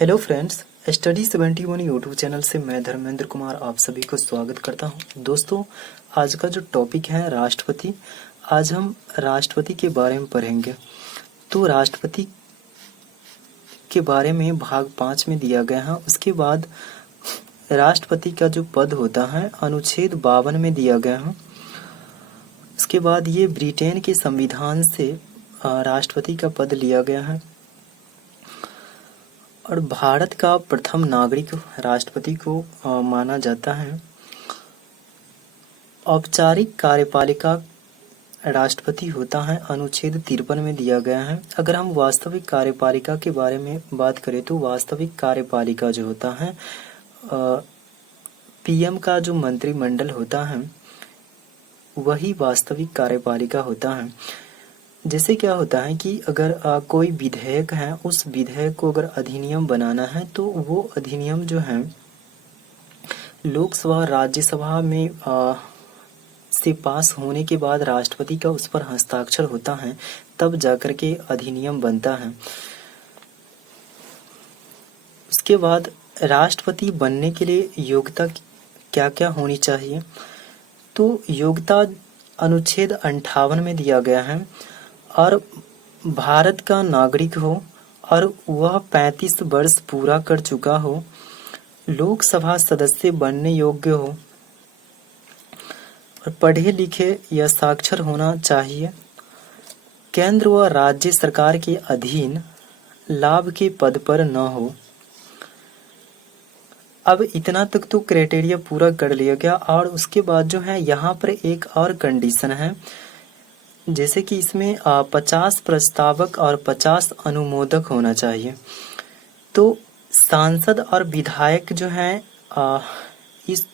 Hello friends, study 71 YouTube channel से मैं धर्मेंद्र कुमार आप सभी को स्वागत करता हूं। दोस्तों, आज का जो टॉपिक है राष्ट्रपति। आज हम राष्ट्रपति के बारे में पढ़ेंगे। तो राष्ट्रपति के बारे में भाग 5 में दिया गया है। उसके बाद राष्ट्रपति का जो पद होता है अनुच्छेद 52 में दिया गया है। उसके बाद ये ब्रिटेन के संविधान से राष्ट्रपति का पद लिया गया है और भारत का प्रथम नागरिक राष्ट्रपति को माना जाता है। औपचारिक कार्यपालिका राष्ट्रपति होता है, अनुच्छेद 53 में दिया गया है। अगर हम वास्तविक कार्यपालिका के बारे में बात करें तो वास्तविक कार्यपालिका जो होता है पीएम का जो मंत्रिमंडल होता है वही वास्तविक कार्यपालिका होता है। जैसे क्या होता है कि अगर कोई विधेयक है, उस विधेयक को अगर अधिनियम बनाना है तो वो अधिनियम जो है लोकसभा राज्यसभा में से पास होने के बाद राष्ट्रपति का उस पर हस्ताक्षर होता है, तब जाकर के अधिनियम बनता है। उसके बाद राष्ट्रपति बनने के लिए योग्यता क्या क्या होनी चाहिए, तो योग्यता अनुच्छेद 58 में दिया गया है और भारत का नागरिक हो और वह 35 वर्ष पूरा कर चुका हो, लोकसभा सदस्य बनने योग्य हो और पढ़े लिखे या साक्षर होना चाहिए, केंद्र व राज्य सरकार के अधीन लाभ के पद पर न हो। अब इतना तक तो क्राइटेरिया पूरा कर लिया गया और उसके बाद जो है यहाँ पर एक और कंडीशन है, जैसे कि इसमें 50 प्रस्तावक और 50 अनुमोदक होना चाहिए। तो सांसद और विधायक जो हैं इस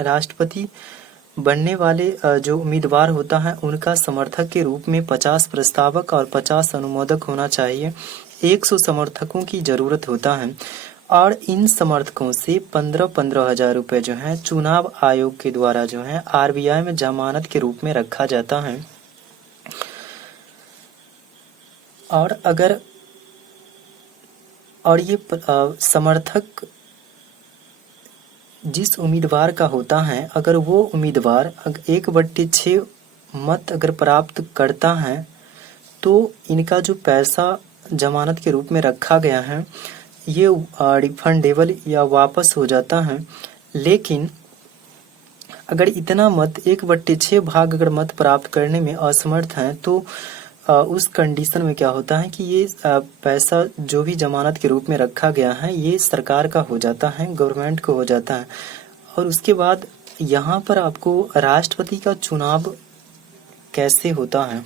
राष्ट्रपति बनने वाले जो उम्मीदवार होता है उनका समर्थक के रूप में 50 प्रस्तावक और 50 अनुमोदक होना चाहिए। 100 समर्थकों की जरूरत होता है और इन समर्थकों से 15-15 हजार रुपए जो है चुनाव आयोग के द्वारा जो है आरबीआई में जमानत के रूप में रखा जाता है। और ये समर्थक जिस उम्मीदवार का होता है, अगर वो उम्मीदवार 1/6 मत अगर प्राप्त करता है तो इनका जो पैसा जमानत के रूप में रखा गया है ये रिफंडेबल या वापस हो जाता है। लेकिन अगर इतना मत 1/6 भाग अगर मत प्राप्त करने में असमर्थ हैं तो उस कंडीशन में क्या होता है कि ये पैसा जो भी जमानत के रूप में रखा गया है ये सरकार का हो जाता है, गवर्नमेंट को हो जाता है। और उसके बाद यहाँ पर आपको राष्ट्रपति का चुनाव कैसे होता है,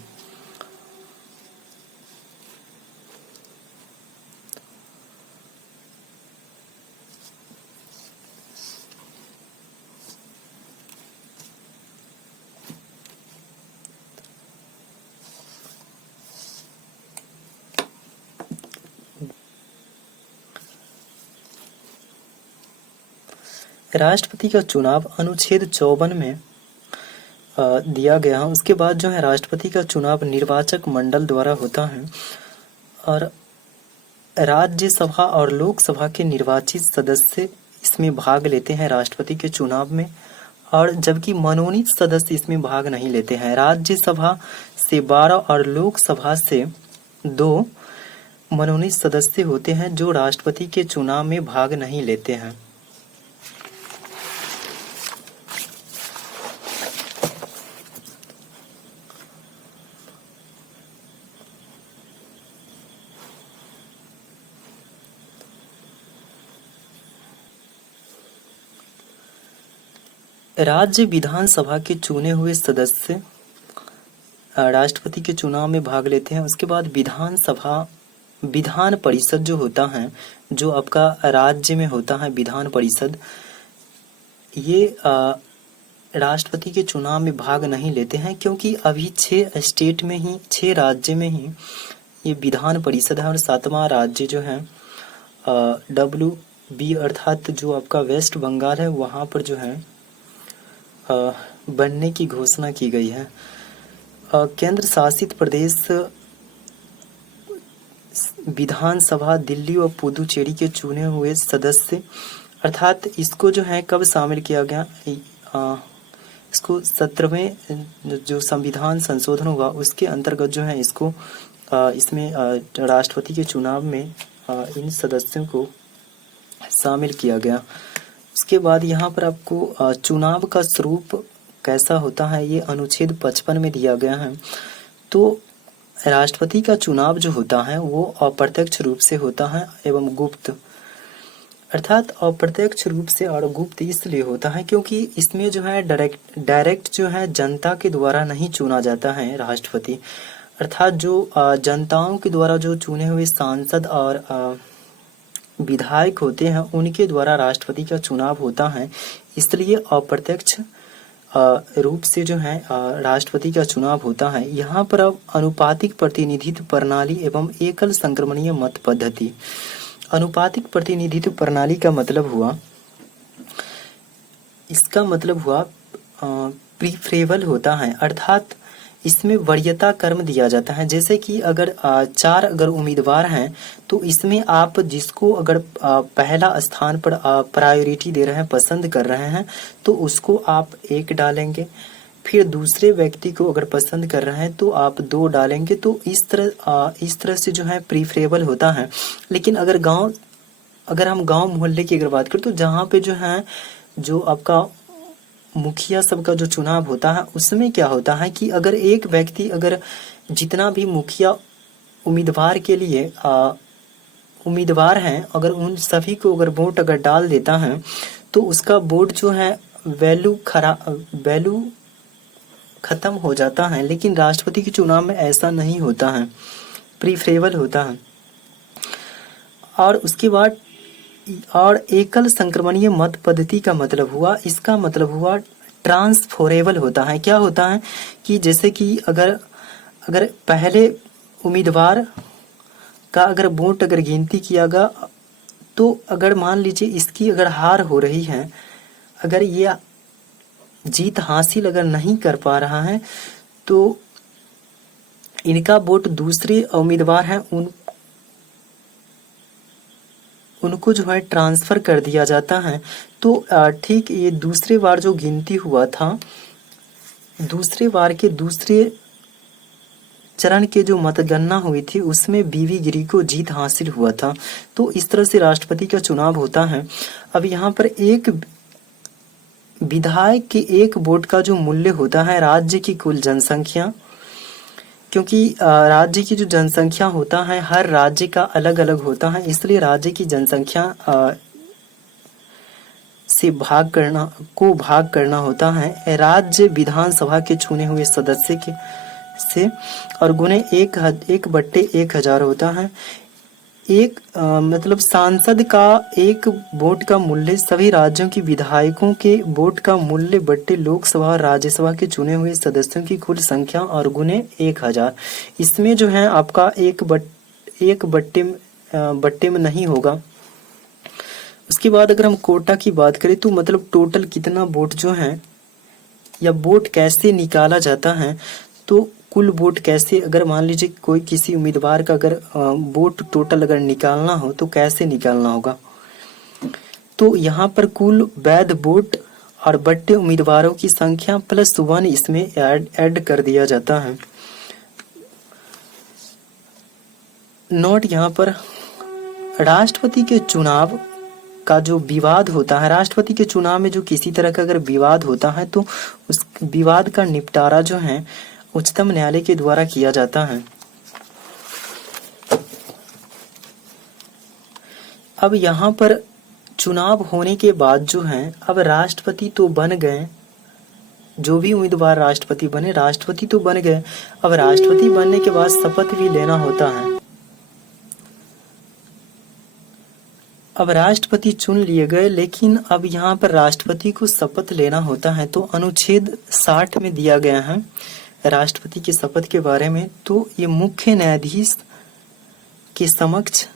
राष्ट्रपति का चुनाव अनुच्छेद 54 में दिया गया है। उसके बाद जो है राष्ट्रपति का चुनाव निर्वाचक मंडल द्वारा होता है और राज्यसभा और लोकसभा के निर्वाचित सदस्य इसमें भाग लेते हैं राष्ट्रपति के चुनाव में, और जबकि मनोनीत सदस्य इसमें भाग नहीं लेते हैं। राज्यसभा से 12 और लोकसभा से 2 मनोनीत सदस्य होते हैं जो राष्ट्रपति के चुनाव में भाग नहीं लेते हैं। राज्य विधानसभा के चुने हुए सदस्य राष्ट्रपति के चुनाव में भाग लेते हैं। उसके बाद विधान परिषद जो होता है, जो आपका राज्य में होता है विधान परिषद, ये राष्ट्रपति के चुनाव में भाग नहीं लेते हैं क्योंकि अभी 6 राज्य में ही ये विधान परिषद है और 7वां राज्य जो है WB अर्थात जो आपका वेस्ट बंगाल है वहाँ पर जो है बनने की घोषणा की गई है। केंद्र शासित प्रदेश विधानसभा दिल्ली और पुदुचेरी के चुने हुए सदस्य, अर्थात इसको जो है कब शामिल किया गया, इसको 17वें जो संविधान संशोधन हुआ उसके अंतर्गत जो है इसको इसमें राष्ट्रपति के चुनाव में इन सदस्यों को शामिल किया गया। उसके बाद यहाँ पर आपको चुनाव का स्वरूप कैसा होता है ये अनुच्छेद 55 में दिया गया है। तो राष्ट्रपति का चुनाव जो होता है वो अप्रत्यक्ष रूप से होता है एवं गुप्त, अर्थात अप्रत्यक्ष रूप से और गुप्त इसलिए होता है क्योंकि इसमें जो है डायरेक्ट जो है जनता के द्वारा नहीं चुना जाता है राष्ट्रपति, अर्थात जो जनताओं के द्वारा जो चुने हुए सांसद और विधायक होते हैं उनके द्वारा राष्ट्रपति का चुनाव होता है, इसलिए अप्रत्यक्ष रूप से जो है राष्ट्रपति का चुनाव होता है। यहाँ पर अब अनुपातिक प्रतिनिधित्व प्रणाली एवं एकल संक्रमणीय मत पद्धति। अनुपातिक प्रतिनिधित्व प्रणाली का मतलब हुआ, इसका मतलब हुआ प्रीफरेबल होता है, अर्थात इसमें वरीयता क्रम दिया जाता है। जैसे कि अगर 4 अगर उम्मीदवार हैं तो इसमें आप जिसको अगर पहला स्थान पर प्रायोरिटी दे रहे हैं, पसंद कर रहे हैं, तो उसको आप 1 डालेंगे। फिर दूसरे व्यक्ति को अगर पसंद कर रहे हैं तो आप 2 डालेंगे। तो इस तरह से जो है प्रीफरेबल होता है। लेकिन अगर हम गांव मोहल्ले की अगर बात करें तो जहाँ पे जो है जो आपका मुखिया सबका जो चुनाव होता है उसमें क्या होता है कि अगर एक व्यक्ति अगर जितना भी मुखिया उम्मीदवार के लिए उम्मीदवार हैं, अगर उन सभी को अगर वोट अगर डाल देता है तो उसका वोट जो है वैल्यू खत्म हो जाता है। लेकिन राष्ट्रपति के चुनाव में ऐसा नहीं होता है, प्रीफरेबल होता है। और उसके बाद और एकल संक्रमणीय मत पद्धति का मतलब हुआ, इसका मतलब हुआ ट्रांसफरेबल होता है। क्या होता है कि जैसे कि अगर पहले उम्मीदवार का अगर वोट अगर गिनती किया गया तो अगर मान लीजिए इसकी अगर हार हो रही है, अगर ये जीत हासिल अगर नहीं कर पा रहा है तो इनका वोट दूसरे उम्मीदवार हैं उनको जो है ट्रांसफर कर दिया जाता है। तो ठीक ये दूसरे बार जो गिनती हुआ था, दूसरे बार के दूसरे चरण के जो मतगणना हुई थी उसमें बीवी गिरी को जीत हासिल हुआ था। तो इस तरह से राष्ट्रपति का चुनाव होता है। अब यहाँ पर एक विधायक के 1 वोट का जो मूल्य होता है राज्य की कुल जनसंख्या, क्योंकि राज्य की जो जनसंख्या होता है हर राज्य का अलग अलग होता है, इसलिए राज्य की जनसंख्या से भाग करना होता है राज्य विधानसभा के चुने हुए सदस्य के से, और गुने 1/1000 होता है। मतलब सांसद का 1 वोट का मूल्य सभी राज्यों की विधायकों के वोट का मूल्य बट्टे लोकसभा और राज्यसभा के चुने हुए सदस्यों की कुल संख्या और गुने 1000। इसमें जो है आपका एक बट्टे में नहीं होगा। उसके बाद अगर हम कोटा की बात करें तो मतलब टोटल कितना वोट जो है या वोट कैसे निकाला जाता है, तो कुल वोट कैसे, अगर मान लीजिए कोई किसी उम्मीदवार का अगर वोट टोटल अगर निकालना हो तो कैसे निकालना होगा, तो यहाँ पर कुल वैध वोट और बट्टे उम्मीदवारों की संख्या +1 इसमें ऐड कर दिया जाता है। नोट यहाँ पर राष्ट्रपति के चुनाव का जो विवाद होता है, राष्ट्रपति के चुनाव में जो किसी तरह का अगर विवाद होता है तो उस विवाद का निपटारा जो है उच्चतम न्यायालय के द्वारा किया जाता है। अब यहाँ पर चुनाव होने के बाद जो है अब राष्ट्रपति तो बन गए, जो भी उम्मीदवार राष्ट्रपति बने राष्ट्रपति तो बन गए। अब राष्ट्रपति बनने के बाद शपथ भी लेना होता है। अब राष्ट्रपति चुन लिए गए, लेकिन अब यहाँ पर राष्ट्रपति को शपथ लेना होता है। तो अनुच्छेद 60 में दिया गया है राष्ट्रपति की शपथ के बारे में। तो ये मुख्य न्यायाधीश के समक्ष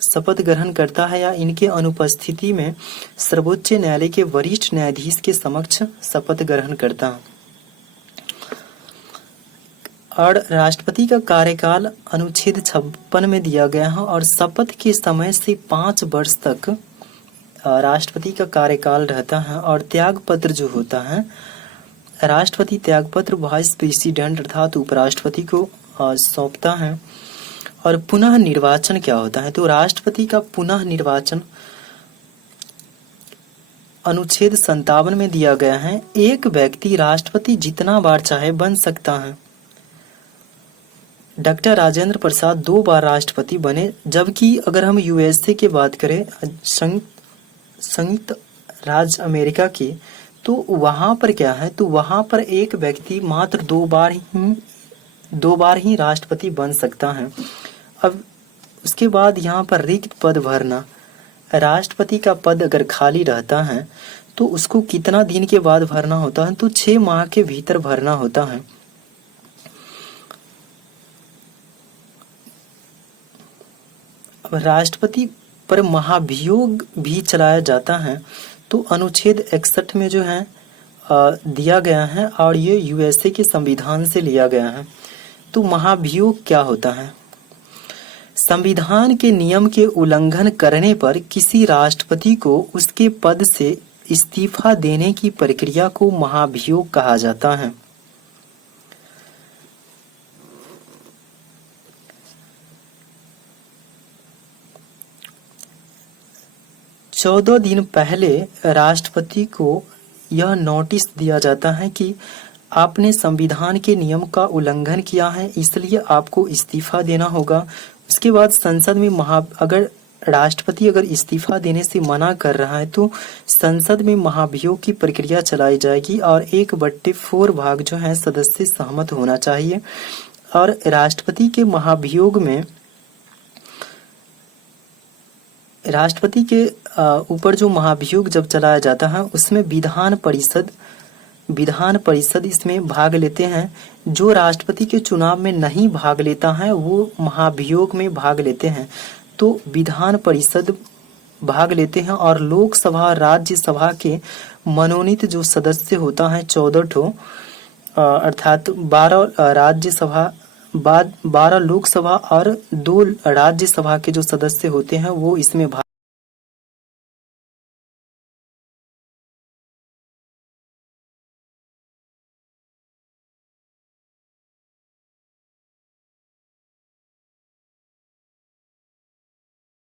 शपथ ग्रहण करता है या इनके अनुपस्थिति में सर्वोच्च न्यायालय के वरिष्ठ न्यायाधीश के समक्ष शपथ ग्रहण करता है। और राष्ट्रपति का कार्यकाल अनुच्छेद 56 में दिया गया है और शपथ के समय से 5 वर्ष तक राष्ट्रपति का कार्यकाल रहता है। और त्याग पत्र जो होता है, राष्ट्रपति त्याग पत्र वाइस प्रेसिडेंट अर्थात उपराष्ट्रपति को सौंपता है। और पुनः निर्वाचन क्या होता है, तो राष्ट्रपति का पुनः निर्वाचन अनुच्छेद 57 में दिया गया है। एक व्यक्ति राष्ट्रपति जितना बार चाहे बन सकता है। डॉक्टर राजेंद्र प्रसाद 2 बार राष्ट्रपति बने, जबकि अगर हम यूएसए की बात करें, संयुक्त राज्य अमेरिका की, तो वहां पर क्या है, तो वहां पर एक व्यक्ति मात्र 2 बार ही राष्ट्रपति बन सकता है। अब उसके बाद यहाँ पर रिक्त पद भरना, राष्ट्रपति का पद अगर खाली रहता है तो उसको कितना दिन के बाद भरना होता है, तो 6 माह के भीतर भरना होता है। अब राष्ट्रपति पर महाभियोग भी चलाया जाता है, तो अनुच्छेद 61 में जो है दिया गया है और ये यूएसए के संविधान से लिया गया है। तो महाभियोग क्या होता है, संविधान के नियम के उल्लंघन करने पर किसी राष्ट्रपति को उसके पद से इस्तीफा देने की प्रक्रिया को महाभियोग कहा जाता है। चौदह दिन पहले राष्ट्रपति को यह नोटिस दिया जाता है कि आपने संविधान के नियम का उल्लंघन किया है, इसलिए आपको इस्तीफा देना होगा। उसके बाद संसद में अगर राष्ट्रपति अगर इस्तीफा देने से मना कर रहा है तो संसद में महाभियोग की प्रक्रिया चलाई जाएगी और 1/4 भाग जो है सदस्य सहमत होना चाहिए। और राष्ट्रपति के महाभियोग में राष्ट्रपति के ऊपर जो महाभियोग जब चलाया जाता है उसमें विधान परिषद इसमें भाग लेते हैं। जो राष्ट्रपति के चुनाव में नहीं भाग लेता है वो महाभियोग में भाग लेते हैं। तो विधान परिषद भाग लेते हैं और लोकसभा राज्यसभा के मनोनीत जो सदस्य होता है 14 ठो, अर्थात 12 लोकसभा और 2 राज्यसभा के जो सदस्य होते हैं वो इसमें